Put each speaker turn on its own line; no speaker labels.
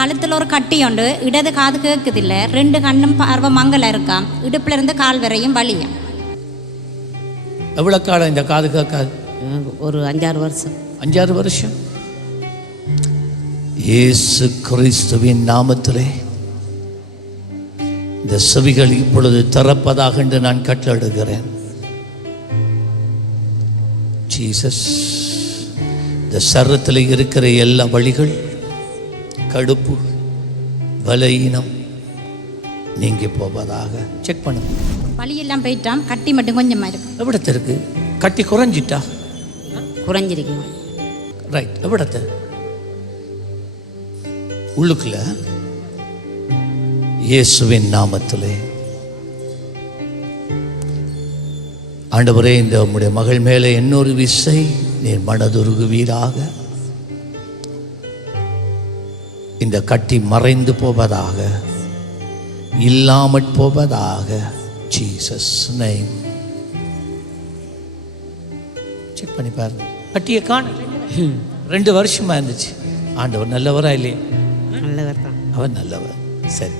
கழுத்தில் ஒரு கட்டி உண்டு. இடது காது கேட்குதில்ல ரெண்டு கண்ணும் பார்வை மங்கல இருக்காம் இடுப்புல இருந்து கால் வரையும் வலியும்
எவ்வளோ காலம் இந்த காது கேட்காது?
ஒரு அஞ்சாறு வருஷம்.
அஞ்சாறு வருஷம்? இயேசு கிறிஸ்துவின் நாமத்திலே இந்த செவிகள் இப்பொழுது திறப்பதாக என்று நான் கட்டளையிடுகிறேன். ஜீசஸ் இந்த சரத்தில் இருக்கிற எல்லா வழிகள் கடுப்பு பலவீனம் நீங்கி போவதாக. செக் பண்ணுங்க.
வலியெல்லாம் போயிட்டான் கட்டி மட்டும் கொஞ்சமாக இருக்கு.
எவ்வளோத்த இருக்கு? கட்டி குறைஞ்சிட்டா?
குறைஞ்சிருக்கேன்
ரைட் எவ்வளோத்த உள்ளுக்குள்ள. இயேசுவின் நாமத்திலே. ஆண்டவரே இந்த உம்முடைய மகள் மேலே இன்னொரு விசை நீர் மனதுருகுவீராக. இந்த கட்டி மறைந்து போவதாக இல்லாமற் போவதாக ஜீசஸ் நைம் செக் பண்ணி பாருங்க. கட்டியை காண. ரெண்டு வருஷமா இருந்துச்சு. ஆண்டவர் நல்லவரா இல்லையா?
நல்லவர் தான்.
அவர் நல்லவர். சரி.